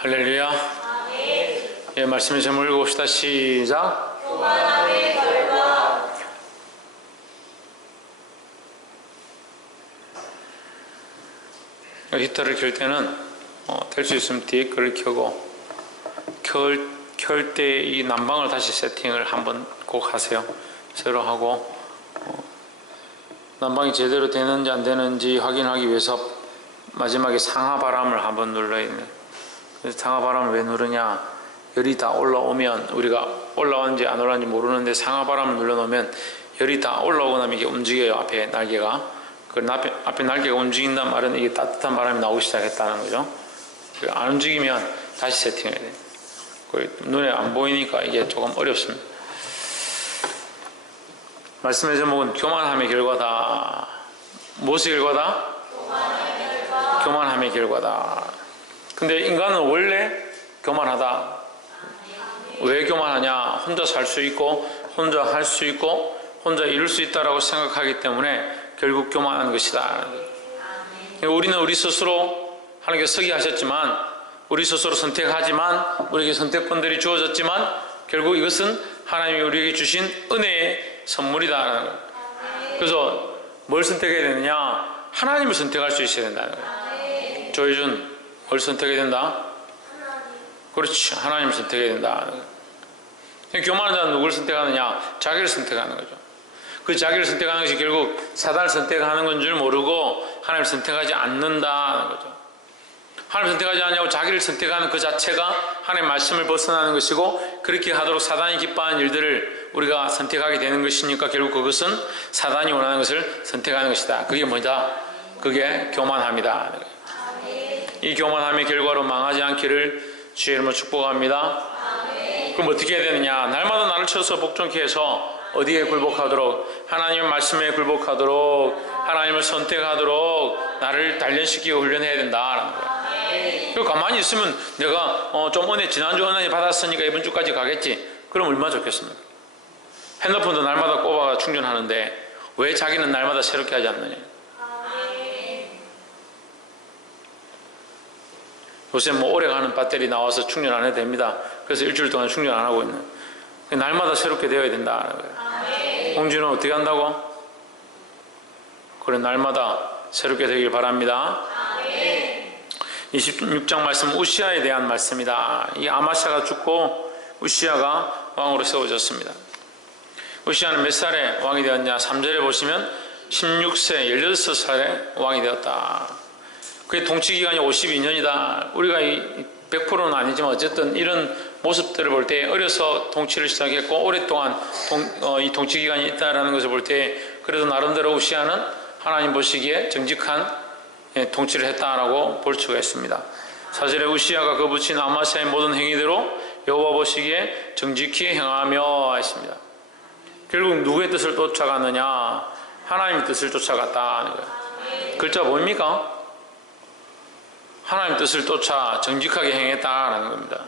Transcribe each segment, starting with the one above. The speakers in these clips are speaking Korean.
할렐루야. 예, 말씀의 제목 읽어봅시다. 시작. 교만함의 결과. 히터를 켤 때는 될 수 있으면 뒤에 거를 켜고 켤 때 이 난방을 다시 세팅을 한번 꼭 하세요. 새로 하고 난방이 제대로 되는지 안 되는지 확인하기 위해서 마지막에 상하 바람을 한번 눌러야 돼요. 그래서 상하 바람을 왜 누르냐? 열이 다 올라오면, 우리가 올라왔는지 안 올라왔는지 모르는데 상하 바람을 눌러놓으면 열이 다 올라오고 나면 이게 움직여요. 앞에 날개가. 그 앞에 날개가 움직인다는 말은 이게 따뜻한 바람이 나오기 시작했다는 거죠. 안 움직이면 다시 세팅해야 돼요. 눈에 안 보이니까 이게 조금 어렵습니다. 말씀의 제목은 교만함의 결과다. 무엇의 결과다? 교만함의 결과. 교만함의 결과다. 근데 인간은 원래 교만하다. 왜 교만하냐? 혼자 살 수 있고 혼자 할 수 있고 혼자 이룰 수 있다라고 생각하기 때문에 결국 교만한 것이다. 우리는 우리 스스로 하나님께서 서게 하셨지만, 우리 스스로 선택하지만, 우리에게 선택권들이 주어졌지만 결국 이것은 하나님이 우리에게 주신 은혜의 선물이다라는 거예요. 그래서 뭘 선택해야 되느냐? 하나님을 선택할 수 있어야 된다는 거예요. 조희준, 뭘 선택해야 된다? 그렇지, 하나님을 선택해야 된다. 교만한 자는 누구를 선택하느냐? 자기를 선택하는 거죠. 그 자기를 선택하는 것이 결국 사단을 선택하는 건 줄 모르고 하나님을 선택하지 않는다는 거죠. 하나님을 선택하지 않냐고 자기를 선택하는 그 자체가 하나님의 말씀을 벗어나는 것이고, 그렇게 하도록 사단이 기뻐하는 일들을 우리가 선택하게 되는 것이니까 결국 그것은 사단이 원하는 것을 선택하는 것이다. 그게 뭐다? 그게 교만함이다. 이 교만함의 결과로 망하지 않기를 주의 이름으로 축복합니다. 그럼 어떻게 해야 되느냐? 날마다 나를 쳐서 복종케 해서 어디에 굴복하도록? 하나님의 말씀에 굴복하도록, 하나님을 선택하도록 나를 단련시키고 훈련해야 된다는 거예요. 가만히 있으면 내가 좀 은혜, 지난주 은혜 받았으니까 이번 주까지 가겠지. 그럼 얼마나 좋겠습니까? 핸드폰도 날마다 꼽아가 충전하는데 왜 자기는 날마다 새롭게 하지 않느냐? 요새 오래가는 배터리 나와서 충전 안 해도 됩니다. 그래서 일주일 동안 충전 안 하고 있는. 날마다 새롭게 되어야 된다는 거예요. 홍진은 어떻게 한다고? 그래, 날마다 새롭게 되길 바랍니다. 26장 말씀, 우시아에 대한 말씀이다. 이 아마샤가 죽고 우시아가 왕으로 세워졌습니다. 우시아는 몇 살에 왕이 되었냐? 3절에 보시면 16세, 16살에 왕이 되었다. 그의 통치기간이 52년이다. 우리가 100%는 아니지만 어쨌든 이런 모습들을 볼 때 어려서 통치를 시작했고 오랫동안 이 통치기간이 있다는 것을 볼 때 그래도 나름대로 우시아는 하나님 보시기에 정직한 통치를 했다라고 볼 수가 있습니다. 4절에 우시아가 그 붙인 아마샤의 모든 행위대로 여호와 보시기에 정직히 행하며 했습니다. 결국 누구의 뜻을 쫓아갔느냐? 하나님의 뜻을 쫓아갔다는 거예요. 글자 보입니까? 하나님 뜻을 쫓아 정직하게 행했다라는 겁니다.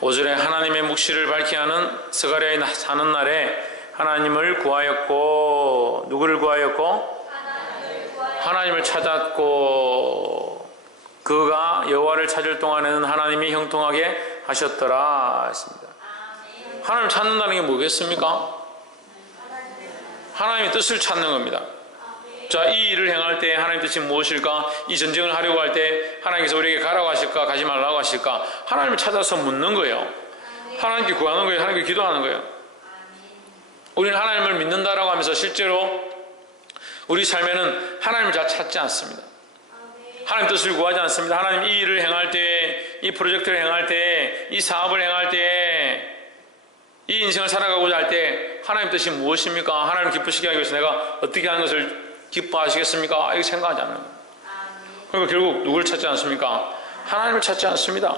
5절에 하나님의 묵시를 밝히 하는 스가랴에 사는 날에 하나님을 구하였고, 누구를 구하였고? 하나님을 찾았고, 그가 여호와를 찾을 동안에는 하나님이 형통하게 하셨더라 했습니다. 하나님을 찾는다는 게 뭐겠습니까? 하나님의 뜻을 찾는 겁니다. 자, 이 일을 행할 때 하나님 뜻이 무엇일까? 이 전쟁을 하려고 할 때 하나님께서 우리에게 가라고 하실까? 가지 말라고 하실까? 하나님을 찾아서 묻는 거예요. 하나님께 구하는 거예요. 하나님께 기도하는 거예요. 우리는 하나님을 믿는다라고 하면서 실제로 우리 삶에는 하나님을 잘 찾지 않습니다. 하나님 뜻을 구하지 않습니다. 하나님 이 일을 행할 때, 이 프로젝트를 행할 때, 이 사업을 행할 때, 이 인생을 살아가고자 할 때 하나님 뜻이 무엇입니까? 하나님 기쁘시게 하기 위해서 내가 어떻게 하는 것을 기뻐하시겠습니까? 이거 생각하지 않는 거예요. 그러니까 결국 누구를 찾지 않습니까? 하나님을 찾지 않습니다.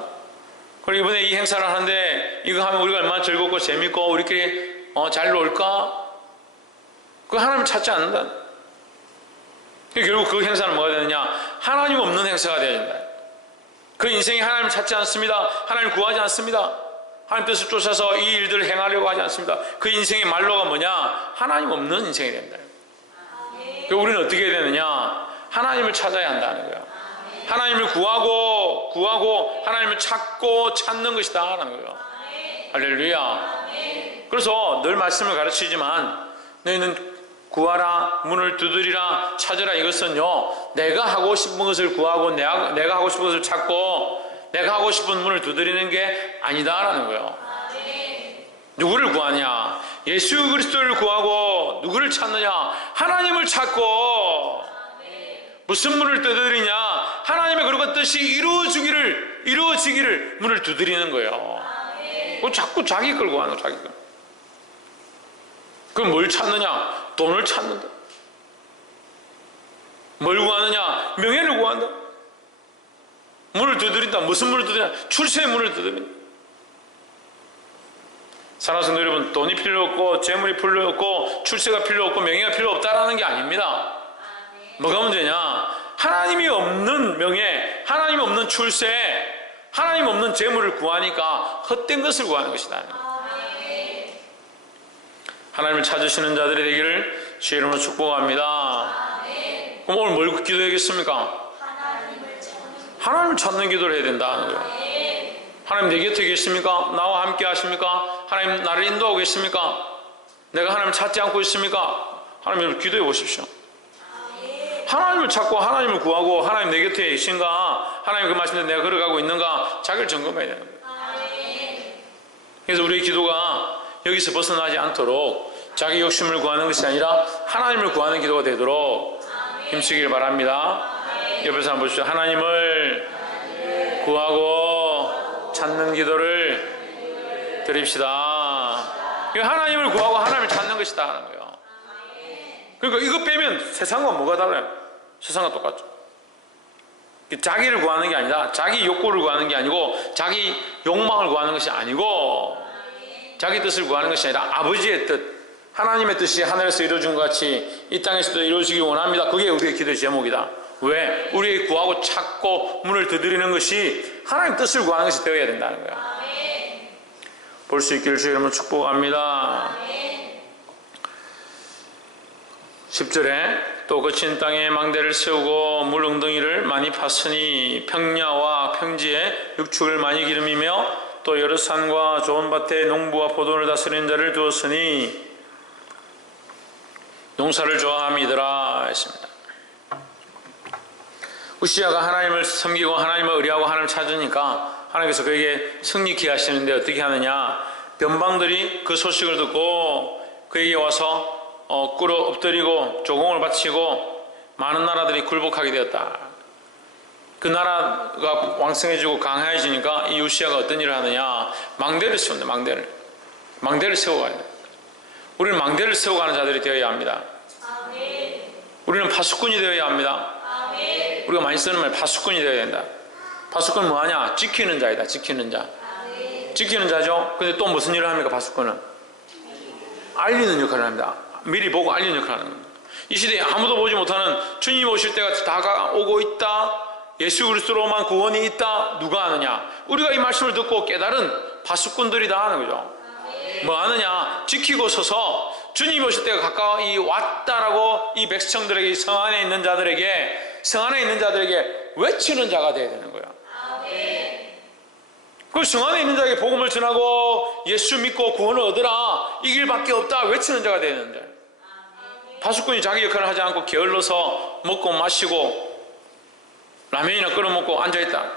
그리고 이번에 이 행사를 하는데 이거 하면 우리가 얼마나 즐겁고 재밌고 우리끼리 잘 놀까? 그 하나님을 찾지 않는다. 결국 그 행사는 뭐가 되느냐? 하나님 없는 행사가 되어야 된다. 그 인생이 하나님을 찾지 않습니다. 하나님을 구하지 않습니다. 하나님 뜻을 쫓아서 이 일들을 행하려고 하지 않습니다. 그 인생의 말로가 뭐냐? 하나님 없는 인생이 됩니다. 우리는 어떻게 해야 되느냐? 하나님을 찾아야 한다는 거예요. 하나님을 구하고 하나님을 찾는 것이다 라는 거예요. 할렐루야. 그래서 늘 말씀을 가르치지만 너희는 구하라, 문을 두드리라, 찾으라. 이것은요, 내가 하고 싶은 것을 구하고 내가 하고 싶은 것을 찾고 내가 하고 싶은 문을 두드리는 게 아니다라는 거예요. 누구를 구하냐? 예수 그리스도를 구하고 누구를 찾느냐? 하나님을 찾고 무슨 문을 두드리냐? 하나님의 그런 뜻이 이루어지기를 문을 두드리는 거예요. 자꾸 자기 걸 구하는 거예요. 자기 걸. 그럼 뭘 찾느냐? 돈을 찾는다. 뭘 구하느냐? 명예를 구한다. 문을 두드린다. 무슨 문을 두드리냐? 출세의 문을 두드린다. 사랑하는 성도 여러분, 돈이 필요 없고 재물이 필요 없고 출세가 필요 없고 명예가 필요 없다라는 게 아닙니다. 뭐가 문제냐? 하나님이 없는 명예, 하나님이 없는 출세, 하나님 없는 재물을 구하니까 헛된 것을 구하는 것이다. 하나님을 찾으시는 자들이 되기를 주의 이름으로 축복합니다. 그럼 오늘 뭘 기도해야겠습니까? 하나님을 찾는 기도를 해야 된다는 거예요. 하나님 내 곁에 계십니까? 나와 함께 하십니까? 하나님 나를 인도하고 계십니까? 내가 하나님을 찾지 않고 있습니까? 하나님을 기도해 보십시오. 하나님을 찾고 하나님을 구하고 하나님 내 곁에 계신가? 하나님 그 말씀대로 내가 걸어가고 있는가? 자기를 점검해야 되는 거예요. 그래서 우리의 기도가 여기서 벗어나지 않도록 자기 욕심을 구하는 것이 아니라 하나님을 구하는 기도가 되도록 힘쓰길 바랍니다. 옆에서 한번 보십시오. 하나님을 구하고 찾는 기도를 드립시다. 하나님을 구하고 하나님을 찾는 것이다 하는 거예요. 그러니까 이거 빼면 세상과 뭐가 달라요? 세상과 똑같죠. 자기를 구하는 게 아니라 자기 욕구를 구하는 게 아니고 자기 욕망을 구하는 것이 아니고 자기 뜻을 구하는 것이 아니라 아버지의 뜻, 하나님의 뜻이 하늘에서 이루어진 것 같이 이 땅에서도 이루어지기 원합니다. 그게 우리의 기도의 제목이다. 왜? 우리의 구하고 찾고 문을 두드리는 것이 하나님 뜻을 구하는 것이 되어야 된다는 거야. 볼 수 있기를 주의 이름으로 축복합니다. 10절에 또 거친 땅에 망대를 세우고 물 웅덩이를 많이 팠으니 평야와 평지에 육축을 많이 기름이며 또 여러 산과 좋은 밭에 농부와 포도를 다스리는 자를 두었으니 농사를 좋아함이더라 했습니다. 우시야가 하나님을 섬기고 하나님을 의뢰하고 하나님을 찾으니까 하나님께서 그에게 승리케 하시는데 어떻게 하느냐? 변방들이 그 소식을 듣고 그에게 와서 꿇어 엎드리고 조공을 바치고 많은 나라들이 굴복하게 되었다. 그 나라가 왕성해지고 강해지니까 이 우시야가 어떤 일을 하느냐? 망대를 세운다. 망대를 세워가야 돼. 우리는 망대를 세워가는 자들이 되어야 합니다. 우리는 파수꾼이 되어야 합니다. 우리가 많이 쓰는 말 파수꾼이 되어야 된다. 파수꾼은 뭐하냐? 지키는 자이다. 지키는 자. 지키는 자죠. 근데 또 무슨 일을 합니까? 파수꾼은 알리는 역할을 합니다. 미리 보고 알리는 역할을 하는 겁니다. 이 시대에 아무도 보지 못하는 주님 오실 때가 다가오고 있다. 예수 그리스도로만 구원이 있다. 누가 아느냐? 우리가 이 말씀을 듣고 깨달은 파수꾼들이다 하는 거죠. 뭐 하느냐? 지키고 서서 주님 오실 때가 가까이 왔다라고 이 백성들에게, 이 성 안에 있는 자들에게 외치는 자가 되어야 되는 거야. 그 성 안에 있는 자에게 복음을 전하고 예수 믿고 구원을 얻으라, 이 길밖에 없다 외치는 자가 되어야 되는데, 파수꾼이 자기 역할을 하지 않고 게을러서 먹고 마시고 라면이나 끓여 먹고 앉아있다.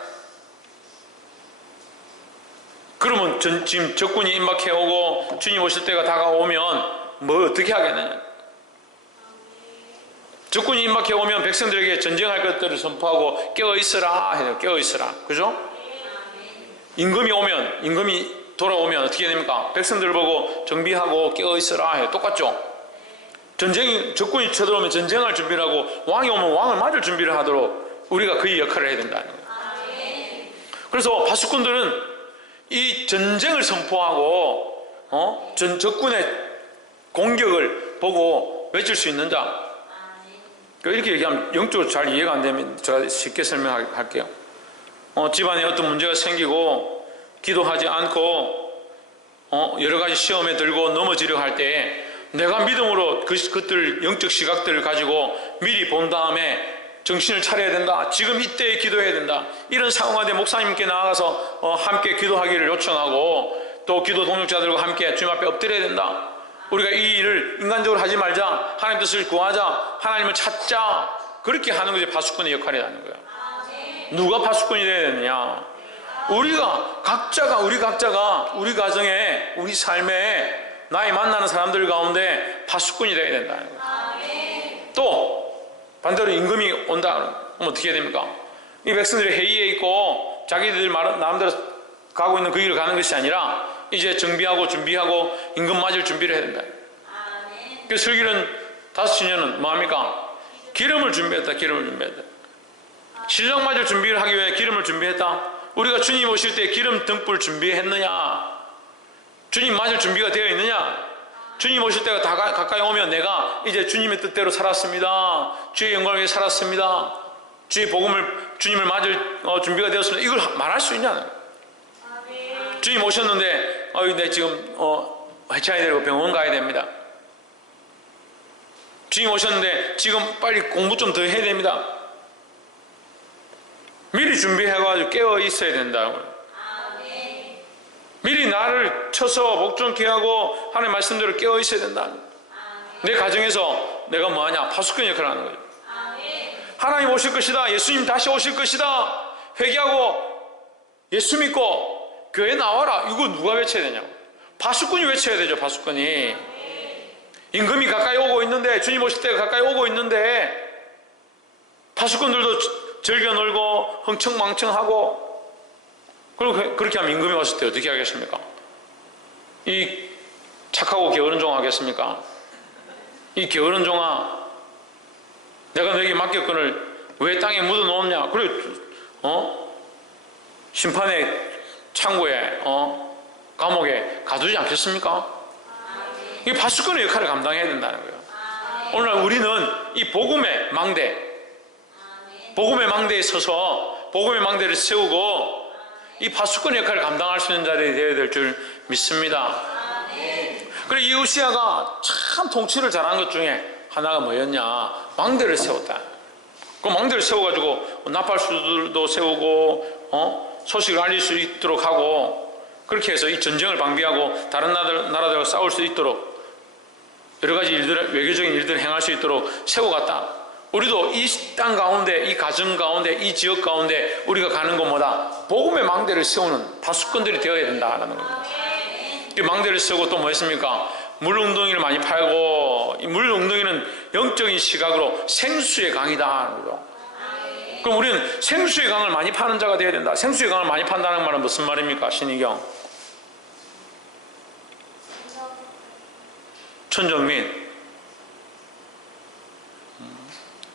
그러면 지금 적군이 임박해 오고 주님 오실 때가 다가오면 뭐 어떻게 하겠느냐? 적군이 임박해 오면 백성들에게 전쟁할 것들을 선포하고 깨어있으라 해요. 깨어있으라. 그죠? 임금이 돌아오면 어떻게 됩니까? 백성들 보고 정비하고 깨어있으라 해요. 똑같죠? 적군이 쳐들어오면 전쟁할 준비를 하고 왕이 오면 왕을 맞을 준비를 하도록 우리가 그의 역할을 해야 된다는 거예요. 그래서 파수꾼들은 이 전쟁을 선포하고 적군의 공격을 보고 외칠 수 있는 자. 이렇게 얘기하면 영적으로 잘 이해가 안 되면 제가 쉽게 설명할게요. 집안에 어떤 문제가 생기고 기도하지 않고 여러 가지 시험에 들고 넘어지려 할 때에 내가 믿음으로 그것들 영적 시각들을 가지고 미리 본 다음에 정신을 차려야 된다. 지금 이때에 기도해야 된다. 이런 상황에 목사님께 나아가서 함께 기도하기를 요청하고 또 기도 동역자들과 함께 주님 앞에 엎드려야 된다. 우리가 이 일을 인간적으로 하지 말자. 하나님 뜻을 구하자. 하나님을 찾자. 그렇게 하는 것이 파수꾼의 역할이라는 거예요. 누가 파수꾼이 되어야 되느냐? 우리가 각자가 우리 가정에 우리 삶에 나의 만나는 사람들 가운데 파수꾼이 되어야 된다는 거예요. 또 반대로 임금이 온다 그러면 어떻게 해야 됩니까? 이 백성들이 회의에 있고 자기들 마음대로 가고 있는 그 길을 가는 것이 아니라 이제 정비하고 준비하고 임금 맞을 준비를 해야 된다. 그래서 설교는 5시년은 뭐합니까? 기름을 준비했다. 신랑 맞을 준비를 하기 위해 기름을 준비했다. 우리가 주님 오실 때 기름 등불 준비했느냐? 주님 맞을 준비가 되어 있느냐? 주님 오실 때가 다 가까이 오면 내가 이제 주님의 뜻대로 살았습니다. 주의 영광을 위해 살았습니다. 주의 복음을 주님을 맞을 준비가 되었습니다. 이걸 말할 수 있냐? 주님 오셨는데 내 지금 회차해야 되고 병원 가야 됩니다. 주님 오셨는데 지금 빨리 공부 좀 더 해야 됩니다. 미리 준비해가지고 깨어 있어야 된다. 미리 나를 쳐서 목전케 하고 하나님 말씀대로 깨어 있어야 된다. 내 가정에서 내가 뭐하냐? 파수꾼 역할을 하는 거예요. 하나님 오실 것이다. 예수님 다시 오실 것이다. 회개하고 예수 믿고 교회 나와라. 이거 누가 외쳐야 되냐고. 파수꾼이 외쳐야 되죠. 파수꾼이. 임금이 가까이 오고 있는데, 주님 오실 때가 가까이 오고 있는데 파수꾼들도 즐겨 놀고 흥청망청하고, 그리고 그렇게 하면 임금이 왔을 때 어떻게 하겠습니까? 이 착하고 게으른 종 하겠습니까? 이 게으른 종아, 내가 너에게 맡겼건을 왜 땅에 묻어 놓았냐? 그래, 심판의 창고에, 감옥에 가두지 않겠습니까? 이 파수꾼의 역할을 감당해야 된다는 거예요. 오늘날 우리는 이 복음의 망대에 서서 복음의 망대를 세우고 이 파수꾼의 역할을 감당할 수 있는 자리에 되어야 될 줄 믿습니다. 그리고 이 우시아가 참 통치를 잘한 것 중에 하나가 뭐였냐? 망대를 세웠다. 그 망대를 세워가지고 나팔수들도 세우고 소식을 알릴 수 있도록 하고, 그렇게 해서 이 전쟁을 방비하고 다른 나라들과 싸울 수 있도록 여러 가지 일들을, 외교적인 일들을 행할 수 있도록 세워갔다. 우리도 이 땅 가운데, 이 가정 가운데, 이 지역 가운데 우리가 가는 곳마다 복음의 망대를 세우는 파수꾼들이 되어야 된다라는 겁니다. 이 망대를 세우고 또 뭐 했습니까? 물 웅덩이를 많이 팔고, 이 물 웅덩이는 영적인 시각으로 생수의 강이다. 그럼 우리는 생수의 강을 많이 파는 자가 되어야 된다. 생수의 강을 많이 판다는 말은 무슨 말입니까? 신의경. 천정민,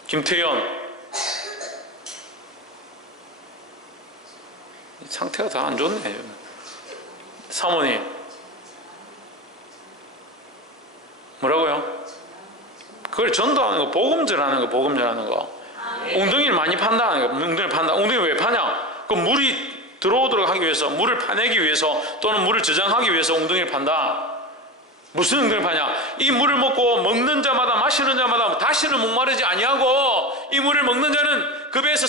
김태현, 상태가 다 안 좋네. 사모님, 뭐라고요? 그걸 전도하는 거, 복음 전하는 거. 웅덩이를 많이 판다는 거. 웅덩이를 판다. 웅덩이를 왜 파냐? 그 물이 들어오도록 하기 위해서, 물을 파내기 위해서, 또는 물을 저장하기 위해서 웅덩이를 판다. 무슨 웅덩이를 파냐? 이 물을 먹고 먹는 자마다, 마시는 자마다 다시는 목마르지 아니하고, 이 물을 먹는 자는 그 배에서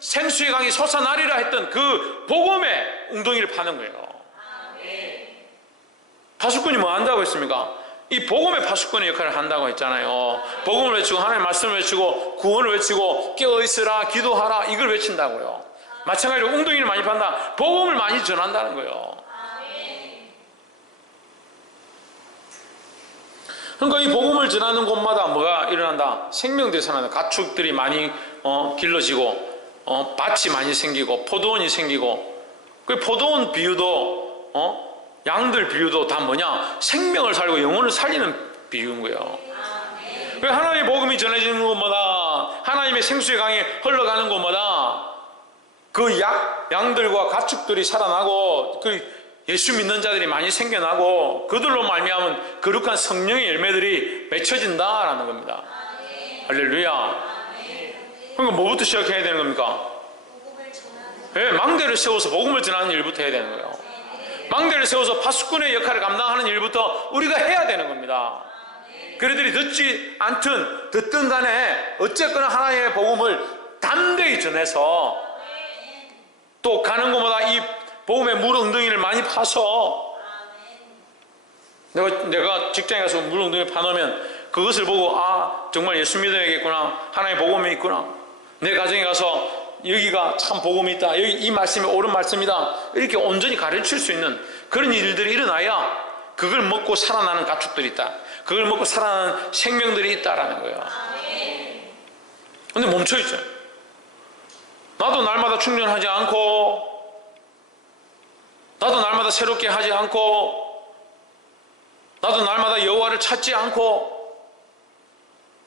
생수의 강이 솟아나리라 했던 그 복음의 웅덩이를 파는 거예요. 파수꾼이 뭐 한다고 했습니까? 이 복음의 파수꾼의 역할을 한다고 했잖아요. 복음을 외치고 하나님의 말씀을 외치고 구원을 외치고 깨어있으라, 기도하라, 이걸 외친다고요. 마찬가지로 웅덩이를 많이 판다. 복음을 많이 전한다는 거예요. 그러니까 이 복음을 전하는 곳마다 뭐가 일어난다? 생명들이 살아난다. 가축들이 많이 길러지고, 밭이 많이 생기고, 포도원이 생기고, 그 포도원 비유도, 양들 비유도 다 뭐냐? 생명을 살고 영혼을 살리는 비유인 거예요. 그래서 하나님의 복음이 전해지는 곳마다, 하나님의 생수의 강이 흘러가는 곳마다 그 양들과 가축들이 살아나고, 그 예수 믿는 자들이 많이 생겨나고, 그들로 말미암은 거룩한 성령의 열매들이 맺혀진다라는 겁니다. 할렐루야. 그러니까 뭐부터 시작해야 되는 겁니까? 네, 망대를 세워서 복음을 전하는 일부터 해야 되는 거예요. 망대를 세워서 파수꾼의 역할을 감당하는 일부터 우리가 해야 되는 겁니다. 그들이 듣지 않든 듣든 간에 어쨌거나 하나님의 복음을 담대히 전해서 또 가는 곳마다 이 복음의 물 엉덩이를 많이 파서 내가 직장에 가서 물 엉덩이 파놓으면 그것을 보고 정말 예수 믿어야겠구나, 하나님의 복음이 있구나, 내 가정에 가서 여기가 참 복음이 있다, 여기 이 말씀이 옳은 말씀이다, 이렇게 온전히 가르칠 수 있는 그런 일들이 일어나야 그걸 먹고 살아나는 가축들이 있다, 그걸 먹고 살아나는 생명들이 있다라는 거예요. 근데 멈춰있죠. 나도 날마다 충전하지 않고, 나도 날마다 새롭게 하지 않고, 나도 날마다 여호와를 찾지 않고,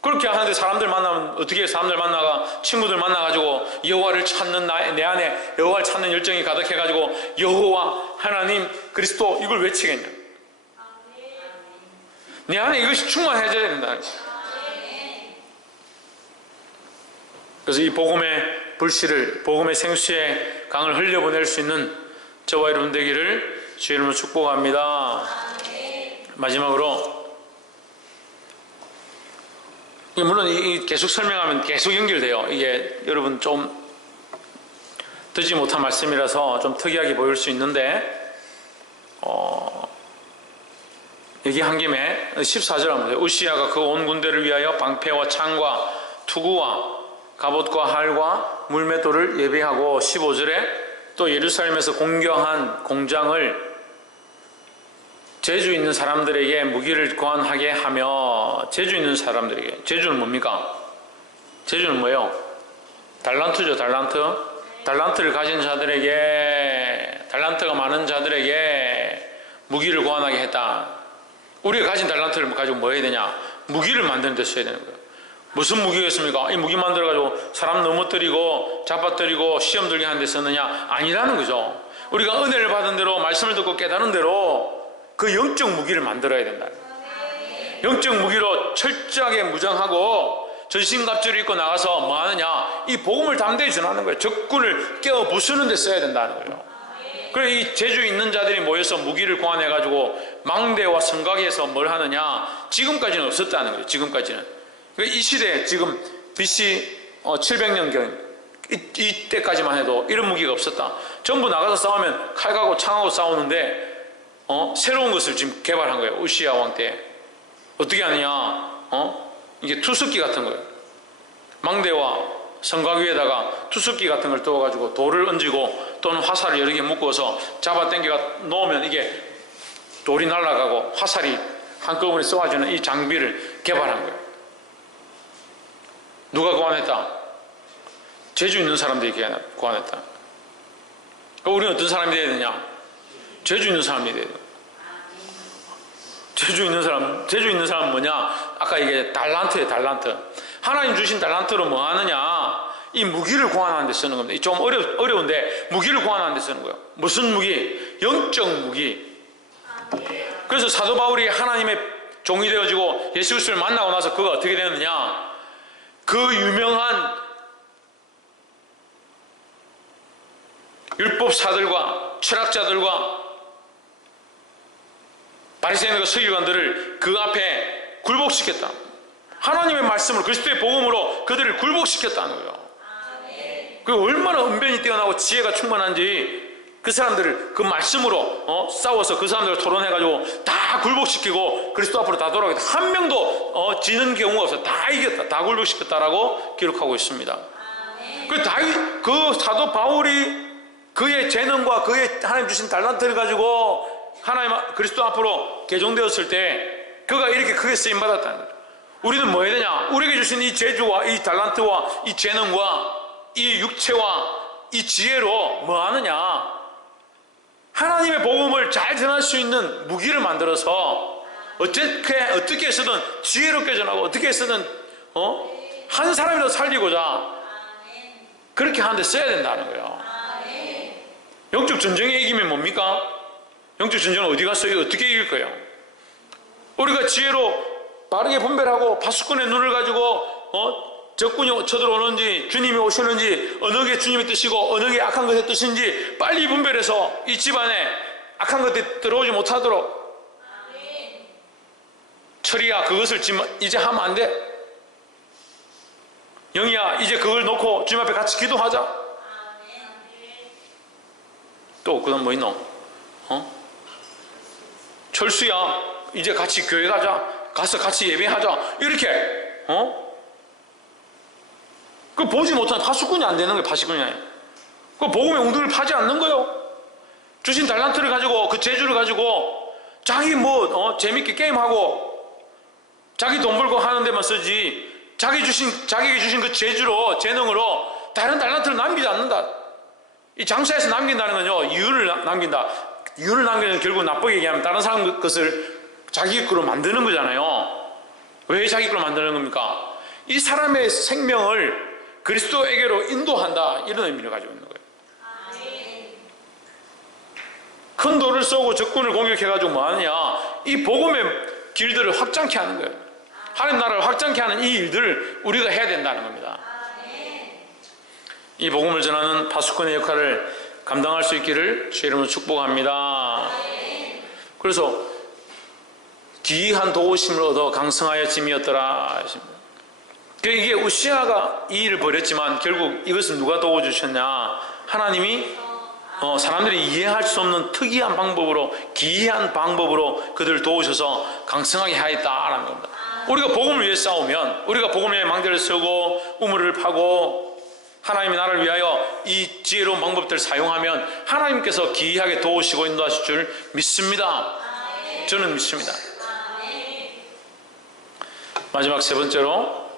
그렇게 하는데 사람들 만나면 어떻게 해요? 사람들 만나가 친구들 만나가지고 여호와를 찾는 내 안에 여호와를 찾는 열정이 가득해가지고 여호와 하나님 그리스도 이걸 외치겠냐? 내 안에 이것이 충만해져야 된다. 그래서 이 복음의 불씨를, 복음의 생수의 강을 흘려보낼 수 있는 저와 여러분 되기를 주의 이름으로 축복합니다. 마지막으로, 물론 계속 설명하면 계속 연결돼요. 이게 여러분 좀 듣지 못한 말씀이라서 좀 특이하게 보일 수 있는데, 얘기한 김에 14절 한번 보세요. 우시야가 그 온 군대를 위하여 방패와 창과 투구와 갑옷과 활과 물맷돌을 예비하고, 15절에 또 예루살렘에서 공경한 공장을 재주 있는 사람들에게 무기를 구한하게 하며, 재주 있는 사람들에게, 재주는 뭡니까? 재주는 뭐예요? 달란트죠. 달란트를 가진 자들에게, 달란트가 많은 자들에게 무기를 구한하게 했다. 우리가 가진 달란트를 가지고 뭐 해야 되냐? 무기를 만드는 데 써야 되는 거예요. 무슨 무기겠습니까? 이 무기 만들어가지고 사람 넘어뜨리고 잡아뜨리고 시험 들게 하는 데 썼느냐? 아니라는 거죠. 우리가 은혜를 받은 대로, 말씀을 듣고 깨달은 대로 그 영적 무기를 만들어야 된다. 영적 무기로 철저하게 무장하고 전신갑주를 입고 나가서 뭐 하느냐? 이 복음을 담대히 전하는 거예요. 적군을 깨어 부수는 데 써야 된다는 거예요. 그래서 이 재주 있는 자들이 모여서 무기를 고안해가지고 망대와 성곽에서 뭘 하느냐? 지금까지는 없었다는 거예요. 지금까지는. 그러니까 이 시대에 지금 BC 700년경 이때까지만 해도 이런 무기가 없었다. 전부 나가서 싸우면 칼하고 창하고 싸우는데 새로운 것을 지금 개발한 거예요. 우시야 왕 때. 어떻게 하느냐? 이게 투석기 같은 거예요. 망대와 성곽 위에다가 투석기 같은 걸 떠가지고 돌을 얹고 또는 화살을 여러 개 묶어서 잡아당겨 놓으면 이게 돌이 날아가고 화살이 한꺼번에 쏘아주는 이 장비를 개발한 거예요. 누가 고안했다? 재주 있는 사람들이 고안했다. 그러니까 우리는 어떤 사람이 되어야 되냐? 재주 있는 사람이 돼야 돼. 재주 있는 사람은 뭐냐? 아까 이게 달란트예요, 달란트. 하나님 주신 달란트로 뭐 하느냐? 이 무기를 고안하는 데 쓰는 겁니다. 좀 어려운데 무기를 고안하는 데 쓰는 거예요. 무슨 무기? 영적 무기. 그래서 사도 바울이 하나님의 종이 되어지고 예수 그리스도를 만나고 나서 그가 어떻게 되느냐? 그 유명한 율법사들과 철학자들과 바리새인들과 서기관들을 그 앞에 굴복시켰다. 하나님의 말씀으로, 그리스도의 복음으로 그들을 굴복시켰다는 거예요. 그 얼마나 은변이 뛰어나고 지혜가 충만한지 그 사람들을 그 말씀으로 싸워서 그 사람들을 토론해가지고 다 굴복시키고 그리스도 앞으로 다 돌아가겠다. 한 명도 지는 경우가 없어. 다 이겼다. 다 굴복시켰다라고 기록하고 있습니다. 그 사도 바울이 그의 재능과 그의 하나님 주신 달란트를 가지고 하나님 그리스도 앞으로 개종되었을 때 그가 이렇게 크게 쓰임받았다는 거죠. 우리는 뭐 해야 되냐? 우리에게 주신 이 재주와 이 달란트와 이 재능과 이 육체와 이 지혜로 뭐 하느냐? 하나님의 복음을 잘 전할 수 있는 무기를 만들어서 어떻게 해서든 지혜롭게 전하고 어떻게 해서든 한 사람이라도 살리고자 그렇게 하는데 써야 된다는 거예요. 영적 전쟁에 이기면 뭡니까? 영적 전쟁은 어디 가서 어떻게 이길 거예요? 우리가 지혜로 바르게 분별하고 파수꾼의 눈을 가지고 적군이 쳐들어오는지 주님이 오시는지 어느 게 주님의 뜻이고 어느 게 악한 것의 뜻인지 빨리 분별해서 이 집안에 악한 것들이 들어오지 못하도록 처리야. 그것을 이제 하면 안 돼. 영희야, 이제 그걸 놓고 주님 앞에 같이 기도하자. 또 그다음 뭐 있노? 철수야, 이제 같이 교회 가자. 가서 같이 예배하자. 이렇게 그 보지 못한 파수꾼이 안 되는 거예요. 파수꾼이 아니에요. 그 복음의 웅덩이를 파지 않는 거예요. 주신 달란트를 가지고 그 재주를 가지고 자기 재밌게 게임하고 자기 돈 벌고 하는 데만 쓰지, 자기에게 주신 그 재주로, 재능으로 다른 달란트를 남기지 않는다. 이 장사에서 남긴다는 건요, 이윤을 남긴다. 이윤을 남기는 결국 나쁘게 얘기하면 다른 사람 것을 자기 거로 만드는 거잖아요. 왜 자기 거로 만드는 겁니까? 이 사람의 생명을 그리스도에게로 인도한다, 이런 의미를 가지고 있는 거예요. 큰 돌을 쏘고 적군을 공격해가지고 뭐 하느냐, 이 복음의 길들을 확장케 하는 거예요. 하나님 나라를 확장케 하는 이 일들을 우리가 해야 된다는 겁니다. 이 복음을 전하는 파수꾼의 역할을 감당할 수 있기를 주의 이름으로 축복합니다. 그래서 기이한 도우심을 얻어 강성하여 짐이었더라 하십니다. 이게 우시아가 이 일을 벌였지만 결국 이것은 누가 도와주셨냐? 하나님이 사람들이 이해할 수 없는 특이한 방법으로, 기이한 방법으로 그들을 도우셔서 강성하게 하였다라는 겁니다. 우리가 복음을 위해 싸우면, 우리가 복음의 망대를 쓰고 우물을 파고 하나님의 나라를 위하여 이 지혜로운 방법들을 사용하면 하나님께서 기이하게 도우시고 인도하실 줄 믿습니다. 저는 믿습니다. 마지막 세 번째로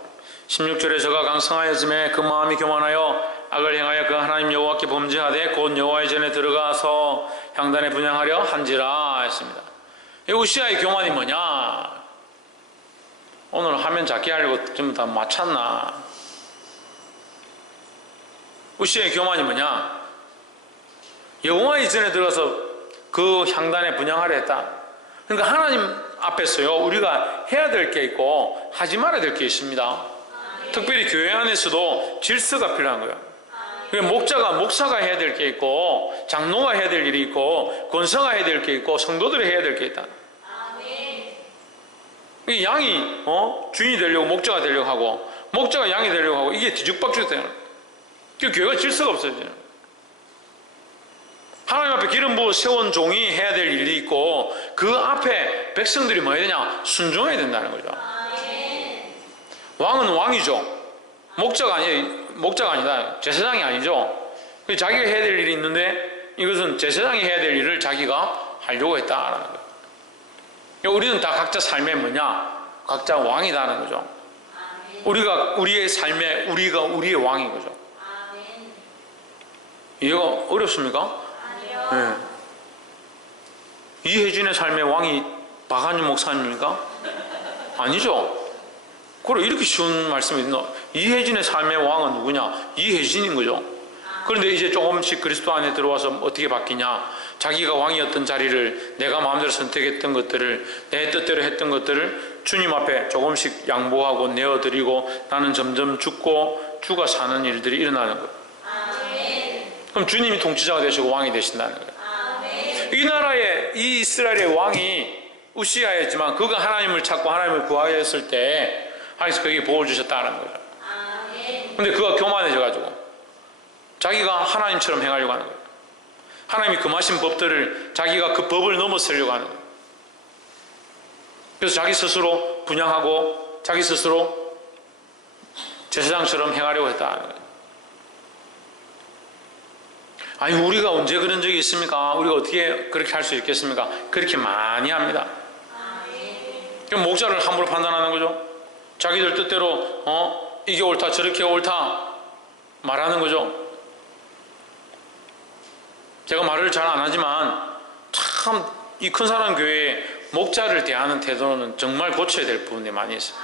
16절에 저가 강성하여짐에 그 마음이 교만하여 악을 행하여 그 하나님 여호와께 범죄하되 곧 여호와의 전에 들어가서 향단에 분향하려 한지라 했습니다. 이 우시아의 교만이 뭐냐? 오늘 화면 작게 하려고 전부 다 맞췄나? 우시아의 교만이 뭐냐? 여호와의 전에 들어가서 그 향단에 분향하려 했다. 그러니까 하나님 앞에서요, 우리가 해야 될 게 있고 하지 말아야 될 게 있습니다. 특별히 교회 안에서도 질서가 필요한 거예요. 목사가 해야 될 게 있고, 장로가 해야 될 일이 있고, 권사가 해야 될 게 있고, 성도들이 해야 될 게 있다. 양이 주인이 되려고 목자가 되려고 하고, 목자가 양이 되려고 하고, 이게 뒤죽박죽 되는 거예요. 그 교회가 질서가 없어져요. 하나님 앞에 기름 부어 세운 종이 해야 될 일이 있고, 그 앞에 백성들이 뭐 해야 되냐? 순종해야 된다는 거죠. 왕은 왕이죠. 목자가 아니다. 제사장이 아니죠. 자기가 해야 될 일이 있는데 이것은 제사장이 해야 될 일을 자기가 하려고 했다라는 거예요. 우리는 다 각자 삶에 뭐냐? 각자 왕이다는 거죠. 우리의 삶에 우리가 우리의 왕인 거죠. 이해가 어렵습니까? 네. 이혜진의 삶의 왕이 박한준 목사님입니까? 아니죠. 그래, 이렇게 쉬운 말씀이 있나? 이혜진의 삶의 왕은 누구냐? 이혜진인 거죠. 그런데 이제 조금씩 그리스도 안에 들어와서 어떻게 바뀌냐? 자기가 왕이었던 자리를, 내가 마음대로 선택했던 것들을, 내 뜻대로 했던 것들을 주님 앞에 조금씩 양보하고 내어드리고 나는 점점 죽고 주가 사는 일들이 일어나는 거예요. 그럼 주님이 통치자가 되시고 왕이 되신다는 거예요. 이 나라의, 이 이스라엘의 왕이 우시아였지만 그가 하나님을 찾고 하나님을 구하였을 때 하나님께서 그에게 복을 주셨다는 거죠. 근데 그가 교만해져가지고 자기가 하나님처럼 행하려고 하는 거예요. 하나님이 금하신 법들을 자기가 그 법을 넘어서려고 하는 거예요. 그래서 자기 스스로 분양하고 자기 스스로 제사장처럼 행하려고 했다는 거예요. 아니, 우리가 언제 그런 적이 있습니까? 우리가 어떻게 그렇게 할 수 있겠습니까? 그렇게 많이 합니다. 그럼 목자를 함부로 판단하는 거죠. 자기들 뜻대로 이게 옳다 저렇게 옳다 말하는 거죠. 제가 말을 잘 안 하지만 참 이 큰 사람 교회에 목자를 대하는 태도는 정말 고쳐야 될 부분이 많이 있어요.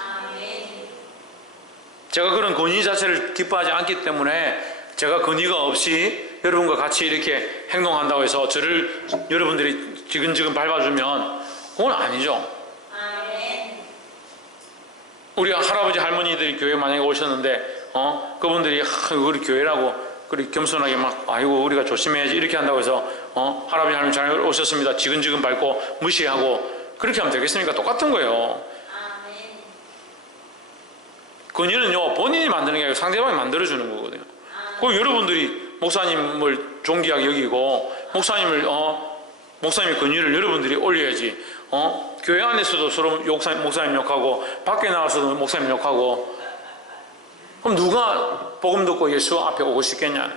제가 그런 권위 자체를 기뻐하지 않기 때문에 제가 권위가 없이 여러분과 같이 이렇게 행동한다고 해서 저를 여러분들이 지근지근 밟아주면 그건 아니죠. 우리 할아버지 할머니들이 교회 만약에 오셨는데 그분들이 우리 교회라고 그리 겸손하게 막 아이고 우리가 조심해야지 이렇게 한다고 해서 할아버지 할머니 잘 오셨습니다 지근지근 밟고 무시하고 그렇게 하면 되겠습니까? 똑같은 거예요. 권위는요 본인이 만드는 게 아니고 상대방이 만들어주는 거거든요. 그럼 여러분들이 목사님을 존귀하게 여기고 목사님의 권위를 여러분들이 올려야지. 교회 안에서도 서로 목사님 욕하고 밖에 나가서도 목사님 욕하고, 그럼 누가 복음 듣고 예수 앞에 오고 싶겠냐?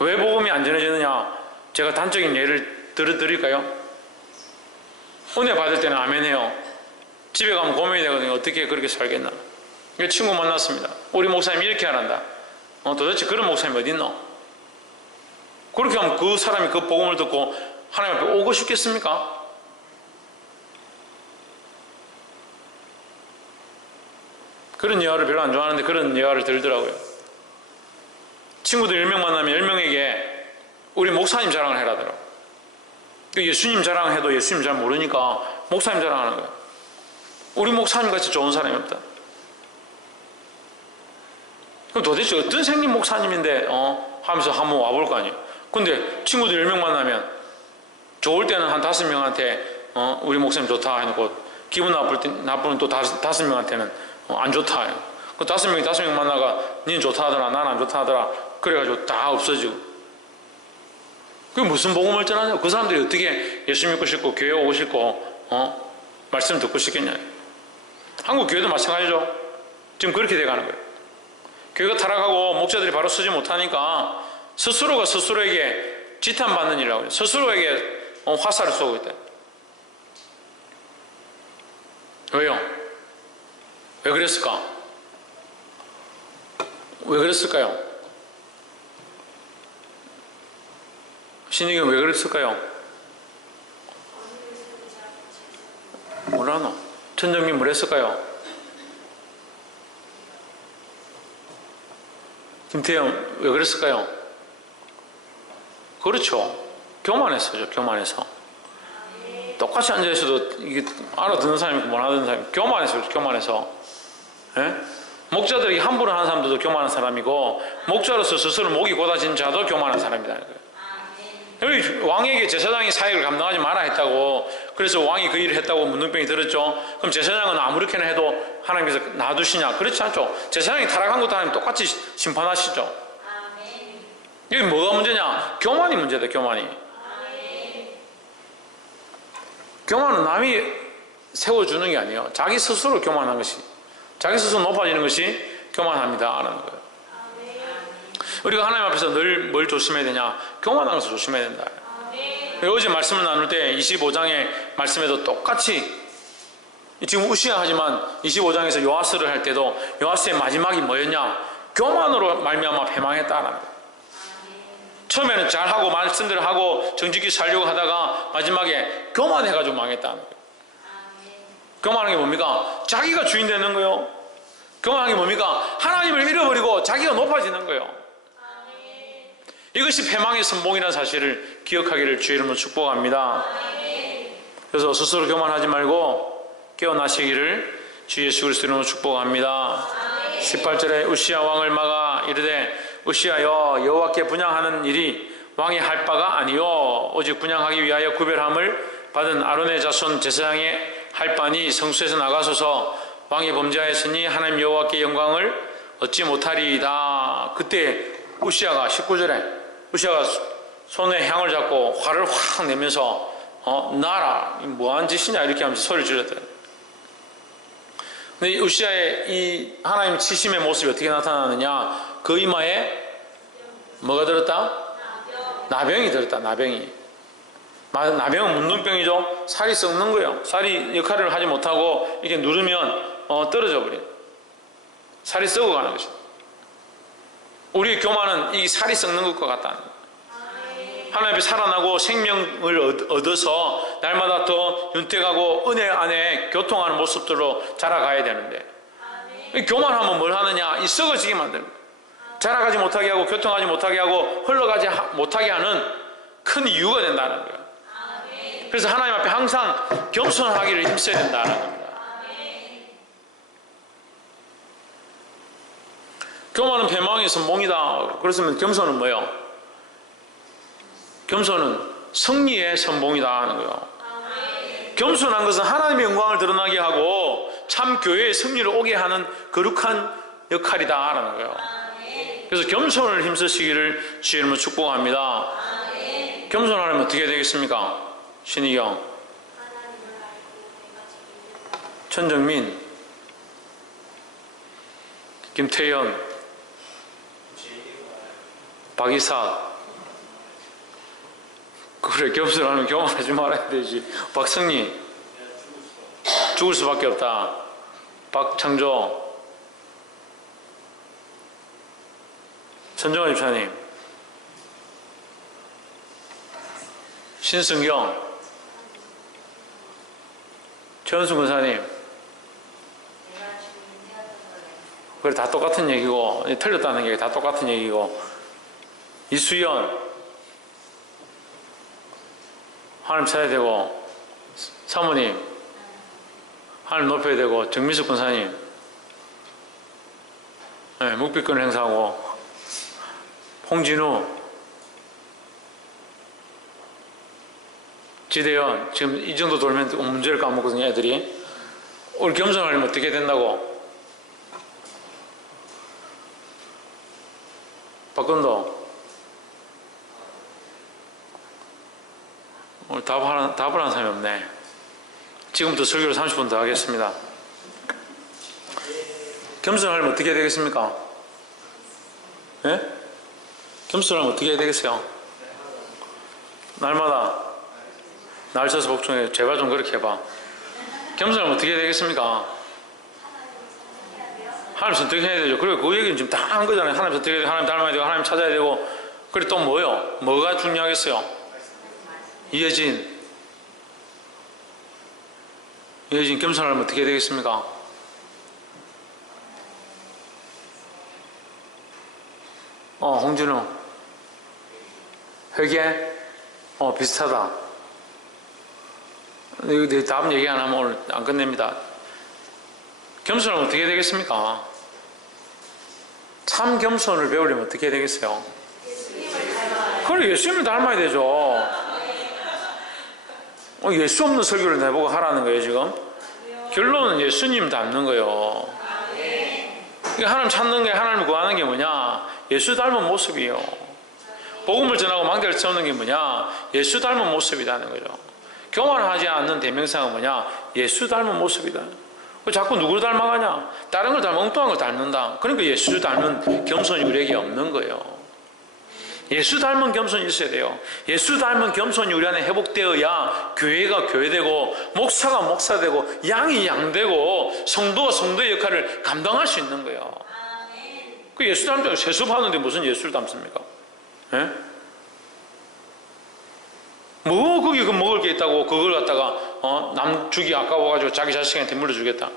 왜 복음이 안 전해지느냐? 제가 단적인 예를 들어드릴까요? 은혜 받을 때는 아멘 해요. 집에 가면 고민이 되거든요. 어떻게 그렇게 살겠나? 친구 만났습니다. 우리 목사님이 이렇게 하란다. 도대체 그런 목사님이 어디 있노? 그렇게 하면 그 사람이 그 복음을 듣고 하나님 앞에 오고 싶겠습니까? 그런 예화를 별로 안 좋아하는데 그런 예화를 들더라고요. 친구들 10명 만나면 10명에게 우리 목사님 자랑을 해라더라고요. 예수님 자랑해도 예수님 잘 모르니까 목사님 자랑하는 거예요. 우리 목사님 같이 좋은 사람이 없다. 그럼 도대체 어떤 생긴 목사님인데 하면서 한번 와볼 거 아니에요. 근데 친구들 10명 만나면 좋을 때는 한 5명한테 우리 목사님 좋다 해놓고, 기분 나쁘면 또 5명한테는 안 좋다 해요. 그 5명 만나가 니는 좋다 하더라, 난 안 좋다 하더라, 그래가지고 다 없어지고. 그게 무슨 복음을 전하냐? 그 사람들이 어떻게 예수 믿고 싶고 교회 오고 싶고 말씀 듣고 싶겠냐? 한국 교회도 마찬가지죠. 지금 그렇게 돼가는 거예요. 교회가 타락하고 목자들이 바로 서지 못하니까 스스로가 스스로에게 지탄받는 일이라고 해요. 스스로에게 화살을 쏘고 있다. 왜요? 왜 그랬을까? 왜 그랬을까요? 신이경 왜 그랬을까요? 뭐라노? 천정님 뭐 했을까요? 김태형 왜 그랬을까요? 그렇죠. 교만했어요. 교만해서. 똑같이 앉아있어도 이게 알아듣는 사람이 있고 못 알아듣는 사람이 교만했어요. 교만해서. 예? 목자들이 함부로 하는 사람들도 교만한 사람이고, 목자로서 스스로 목이 곧아진 자도 교만한 사람이라는 거예요. 여기 왕에게 제사장이 사역을 감당하지 마라 했다고, 그래서 왕이 그 일을 했다고 문둥병이 들었죠. 그럼 제사장은 아무렇게나 해도 하나님께서 놔두시냐? 그렇지 않죠. 제사장이 타락한 것도 하나님 똑같이 심판하시죠. 여기 뭐가 문제냐? 교만이 문제다. 교만이. 교만은 남이 세워주는 게 아니에요. 자기 스스로 교만한 것이, 자기 스스로 높아지는 것이 교만합니다 라는 거예요. 우리가 하나님 앞에서 늘 뭘 조심해야 되냐? 교만한 것을 조심해야 된다. 어제 말씀을 나눌 때 25장의 말씀에도 똑같이, 지금 우시야 하지만 25장에서 요아스를 할 때도 요아스의 마지막이 뭐였냐? 교만으로 말미암아 패망했다라는 거예요. 처음에는 잘하고 말씀대로 하고 정직히 살려고 하다가 마지막에 교만해가지고 망했다는 거예요. 교만한 게 뭡니까? 자기가 주인 되는 거예요. 교만한 게 뭡니까? 하나님을 잃어버리고 자기가 높아지는 거예요. 이것이 패망의 선봉이라는 사실을 기억하기를 주의 이름으로 축복합니다. 그래서 스스로 교만하지 말고 깨어나시기를 주 예수 그리스도 이름으로 축복합니다. 18절에 우시야 왕을 막아 이르되 우시야여, 여호와께 분향하는 일이 왕이 할 바가 아니요 오직 분향하기 위하여 구별함을 받은 아론의 자손 제사장의 할 바니 성소에서 나가소서. 왕이 범죄하였으니 하나님 여호와께 영광을 얻지 못하리이다. 그때 우시야가 19절에 우시야가 손에 향을 잡고 화를 확 내면서 나라 뭐한 짓이냐 이렇게 하면서 소리를 질렀대요. 근데 우시야의 이 하나님 치심의 모습이 어떻게 나타나느냐? 그 이마에 뭐가 들었다? 나병이 들었다. 나병이. 나병은 문둥병이죠. 살이 썩는 거예요. 살이 역할을 하지 못하고 이렇게 누르면 떨어져 버려요. 살이 썩어가는 것이죠. 우리의 교만은 이 살이 썩는 것과 같다는 거예요. 하나님 앞에 살아나고 생명을 얻어서 날마다 더 윤택하고 은혜 안에 교통하는 모습들로 자라가야 되는데, 교만하면 뭘 하느냐? 이 썩어지게 만듭니다. 자라가지 못하게 하고 교통하지 못하게 하고 흘러가지 못하게 하는 큰 이유가 된다는 거예요. 그래서 하나님 앞에 항상 겸손하기를 힘써야 된다는 겁니다. 교만은 패망의 선봉이다. 그렇으면 겸손은 뭐예요? 겸손은 승리의 선봉이다 하는 거예요. 겸손한 것은 하나님의 영광을 드러나게 하고 참 교회의 승리를 오게 하는 거룩한 역할이다라는 거예요. 그래서 겸손을 힘쓰시기를 주의 이름으로 축복합니다. 겸손하려면 어떻게 되겠습니까? 신희경, 천정민, 김태현, 박이사. 그래, 겸손하면 교만하지 말아야 되지. 박성리, 죽을 수밖에 없다. 박창조, 천정환 집사님, 신승경, 최현수 권사님. 그래, 다 똑같은 얘기고, 틀렸다는 게 다 똑같은 얘기고. 이수연, 하나님 찾아야 되고, 사모님, 하나님 높여야 되고, 정미숙 권사님, 네, 묵비권을 행사하고, 홍진우, 지대현, 지금 이 정도 돌면 문제를 까먹거든요, 애들이. 오늘 겸손하려면 어떻게 된다고? 박건도, 오늘 답을 하는 사람이 없네. 지금부터 설교를 30분 더 하겠습니다. 겸손하려면 어떻게 되겠습니까? 예? 겸손하면 어떻게 해야 되겠어요? 날마다 날 쳐서 복종해. 제발 좀 그렇게 해봐. 겸손하면 어떻게 해야 되겠습니까? 하나님 선택해야 되죠. 그리고 그 얘기는 지금 다 한 거잖아요. 하나님 선택해야 되고, 하나님 닮아야 되고, 하나님 찾아야 되고. 그리고 또 뭐요? 뭐가 중요하겠어요? 이혜진, 겸손하려면 어떻게 해야 되겠습니까? 홍진우, 회계? 비슷하다. 이거 다음 얘기 안 하면 오늘 안 끝냅니다. 겸손하면 어떻게 되겠습니까? 참 겸손을 배우려면 어떻게 해야 되겠어요? 그래, 예수님을 닮아야 되죠. 예수 없는 설교를 내보고 하라는 거예요, 지금? 결론은 예수님 닮는 거예요. 하나님 찾는 게, 하나님을 구하는 게 뭐냐? 예수 닮은 모습이에요. 복음을 전하고 망대를 세우는 게 뭐냐? 예수 닮은 모습이라는 거죠. 교만하지 않는 대명사가 뭐냐? 예수 닮은 모습이다. 자꾸 누구를 닮아가냐? 다른 걸 닮아 엉뚱한 걸 닮는다. 그러니까 예수 닮은 겸손이 우리에게 없는 거예요. 예수 닮은 겸손이 있어야 돼요. 예수 닮은 겸손이 우리 안에 회복되어야 교회가 교회되고, 목사가 목사되고, 양이 양되고, 성도가 성도의 역할을 감당할 수 있는 거예요. 그 예수 닮자고 세수하는데 무슨 예수를 닮습니까? 예? 뭐 거기 그 먹을 게 있다고 그걸 갖다가 남 주기 아까워가지고 자기 자식한테 물려주겠다.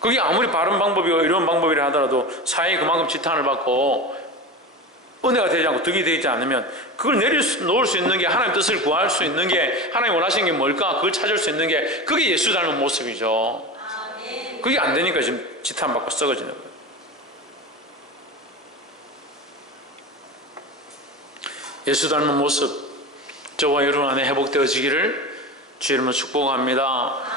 그게 아무리 바른 방법이고 이런 방법이라 하더라도 사회에 그만큼 지탄을 받고 은혜가 되지 않고 덕이 되지 않으면 그걸 내려놓을 수 있는 게, 하나님 뜻을 구할 수 있는 게, 하나님 원하시는 게 뭘까? 그걸 찾을 수 있는 게, 그게 예수 닮은 모습이죠. 그게 안 되니까 지금 지탄받고 썩어지는 거예요. 예수 닮은 모습, 저와 여러분 안에 회복되어지기를 주의 이름으로 축복합니다.